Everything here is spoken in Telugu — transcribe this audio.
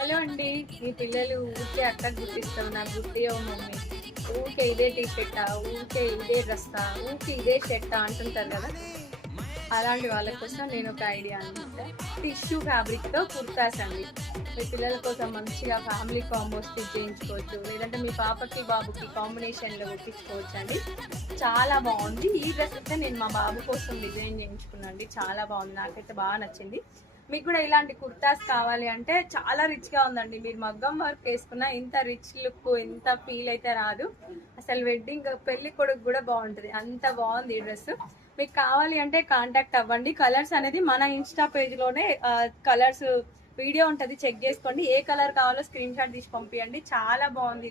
హలో అండి, మీ పిల్లలు ఊరికే అక్క గుర్తిస్తావు నాకు గుర్తియో మమ్మీ, ఊరికే ఇదే టీ షర్టా, ఊరికే ఇదే డ్రెస్సా, ఊరికే ఇదే షర్టా అంటుంటారు కదా. అలాంటి వాళ్ళ కోసం నేను ఒక ఐడియా అనమాట. టిష్యూ ఫ్యాబ్రిక్తో కుర్తాస్ అండి. మీ పిల్లల కోసం మంచిగా ఫ్యామిలీ కాంబో స్టిచ్ చేయించుకోవచ్చు, లేదంటే మీ పాపకి బాబుకి కాంబినేషన్లో కుట్టించుకోవచ్చు అండి. చాలా బాగుంది. ఈ డ్రెస్ అయితే నేను మా బాబు కోసం డిజైన్ చేయించుకున్నాను అండి. చాలా బాగుంది, నాకైతే బాగా నచ్చింది. మీకు కూడా ఇలాంటి కుర్తాస్ కావాలి అంటే చాలా రిచ్గా ఉందండి. మీరు మగ్గం వర్క్ వేసుకున్న ఇంత రిచ్ లుక్, ఇంత ఫీల్ అయితే రాదు. అసలు వెడ్డింగ్ పెళ్లి కొడుకు కూడా బాగుంటుంది, అంత బాగుంది ఈ డ్రెస్. మీకు కావాలి అంటే కాంటాక్ట్ అవ్వండి. కలర్స్ అనేది మన ఇన్స్టా పేజ్లోనే కలర్స్ వీడియో ఉంటుంది, చెక్ చేసుకోండి. ఏ కలర్ కావాలో స్క్రీన్ షాట్ తీసి పంపించండి. చాలా బాగుంది.